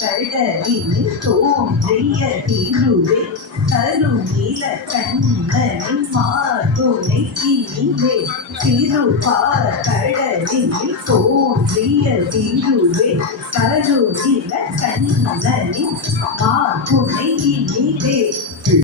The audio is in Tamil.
கடலில் தோன்றிய தீருவே கருநீல கண்ணனின் மாதுணை இனிவே திருப்பார் கடலில் தோன்றிய தீருவே கருநீல கண்ணனின் மாதுணை